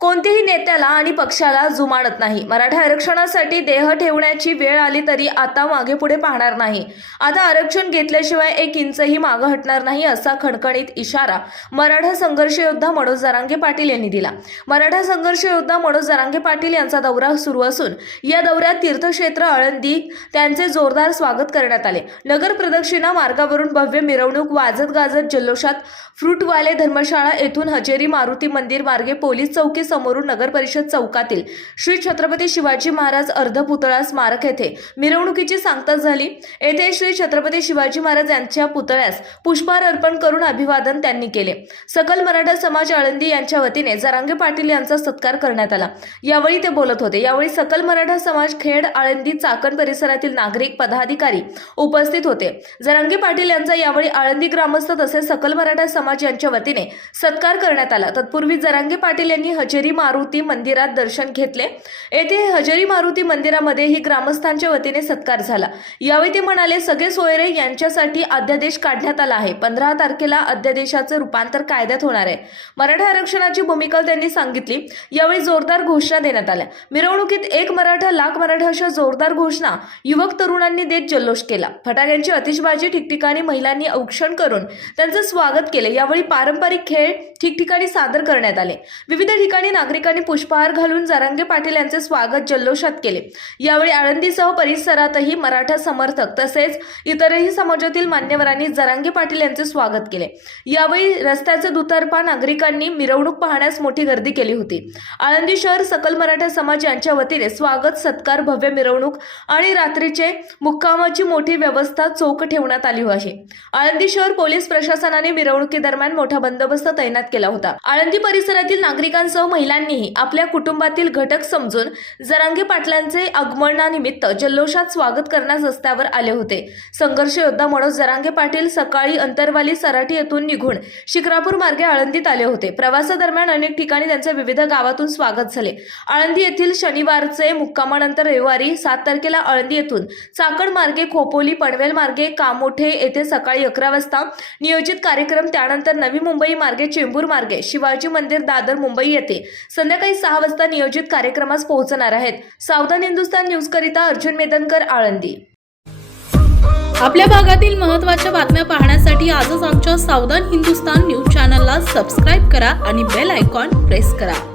कोणत्याही नेत्याला आणि पक्षाला जुमानत नाही. मराठा आरक्षणासाठी देह ठेवण्याची वेळ आली तरी आता मागे पुढे पाहणार नाही. आता आरक्षण घेतल्याशिवाय एक इंचही मागं हटणार नाही असा खणखणीत इशारा मराठा संघर्ष योद्धा मनोज जरांगे पाटील यांनी दिला. मराठा संघर्ष योद्धा मनोज जरांगे पाटील यांचा दौरा सुरू असून या दौऱ्यात तीर्थक्षेत्र आळंदी त्यांचे जोरदार स्वागत करण्यात आले. नगर प्रदक्षिणा मार्गावरून भव्य मिरवणूक वाजत गाजत जल्लोषात फ्रूटवाले धर्मशाळा येथून हजेरी मारुती मंदिर मार्गे पोलीस चौकी समोरून नगर परिषद चौकातील श्री छत्रपती शिवाजी महाराज अर्धपुतळा स्मारक येथे मिरवणुकीची सांगता झाली. येथे श्री छत्रपती शिवाजी महाराज यांच्या पुतळ्यास पुष्पहार अर्पण करून अभिवादन त्यांनी केले. सकल मराठा समाज आळंदी यांच्या वतीने जरांगे पाटील यांचा सत्कार करण्यात आला. यावेळी ते बोलत होते. यावेळी सकल मराठा समाज खेड आळंदी चाकण परिसरातील नागरिक पदाधिकारी उपस्थित होते. जरांगे पाटील यांचा यावेळी आळंदी ग्रामस्थ तसेच सकल मराठा समाज यांच्या वतीने सत्कार करण्यात आला. तत्पूर्वी जरांगे पाटील यांनी हजेरी मारुती मंदिरात दर्शन घेतले. येथे हजेरी मारुती मंदिरामध्येही ग्रामस्थांच्या वतीने सत्कार झाला. यावेळी ते म्हणाले सगळे सोयरे यांच्यासाठी अध्यादेश काढण्यात आला आहे. पंधरा तारखेला अध्यादेशाचं रूपांतर कायद्यात होणार आहे. मराठा आरक्षणाची भूमिका त्यांनी सांगितली. यावेळी जोरदार घोषणा देण्यात आल्या. मिरवणुकीत एक मराठा लाख मराठा अशा जोरदार घोषणा युवक तरुणांनी देत जल्लोष केला. फटाक्यांची अतिशबाजी ठिकठिकाणी महिलांनी औक्षण करून त्यांचं स्वागत केले. यावेळी पारंपरिक खेळ ठिकठिकाणी सादर करण्यात आले. विविध ठिकाणी नागरिकांनी पुष्पहार घालून जरांगे पाटील यांचे स्वागत जल्लोषात केले. यावेळी आळंदीसह परिसरातही मराठा समर्थक तसेच इतरही समाजातील मान्यवरांनी जरांगे पाटील यांचे स्वागत केले. यावेळी रस्त्याचे दुतर्फा नागरिकांनी मिरवणूक पाहण्यास मोठी गर्दी केली होती. आळंदी शहर सकल मराठा समाज यांच्या वतीने स्वागत सत्कार भव्य मिरवणूक आणि रात्रीचे मुक्कामाची मोठी व्यवस्था चोख ठेवण्यात आली आहे. आळंदी शहर पोलीस प्रशासनाने मिरवणुकीदरम्यान मोठा बंदोबस्त तैनात केला होता. आळंदी परिसरातील नागरिकांसह महिलांनीही आपल्या कुटुंबातील घटक समजून जरांगे पाटलांचे आगमनानिमित्त जल्लोषात स्वागत करण्यास रस्त्यावर आले होते. संघर्ष योद्धा मनोज जरांगे पाटील सकाळी अंतरवाली सराठी येथून निघून शिक्रापूर मार्गे आळंदीत आले होते. प्रवासादरम्यान अनेक ठिकाणी त्यांचे विविध गावातून स्वागत झाले. आळंदी येथील शनिवारचे मुक्कामानंतर रविवारी सात तारखेला आळंदी येथून चाकण मार्गे खोपोली पनवेल मार्गे कामोठे येथे सकाळी अकरा वाजता नियोजित कार्यक्रम त्यानंतर नवी मुंबई मार्गे चेंबूर मार्गे शिवाजी मंदिर दादर मुंबई येथे संध्याकाळी सहा वाजता नियोजित कार्यक्रमास पोहोचणार आहेत. सावधान हिंदुस्तान न्यूज करिता अर्जुन मेदनकर आळंदी. आपल्या भागातील महत्त्वाच्या बातम्या पाहण्यासाठी आजच आमच्या सावधान हिंदुस्तान न्यूज चॅनलला सबस्क्राईब करा आणि बेल आयकॉन प्रेस करा.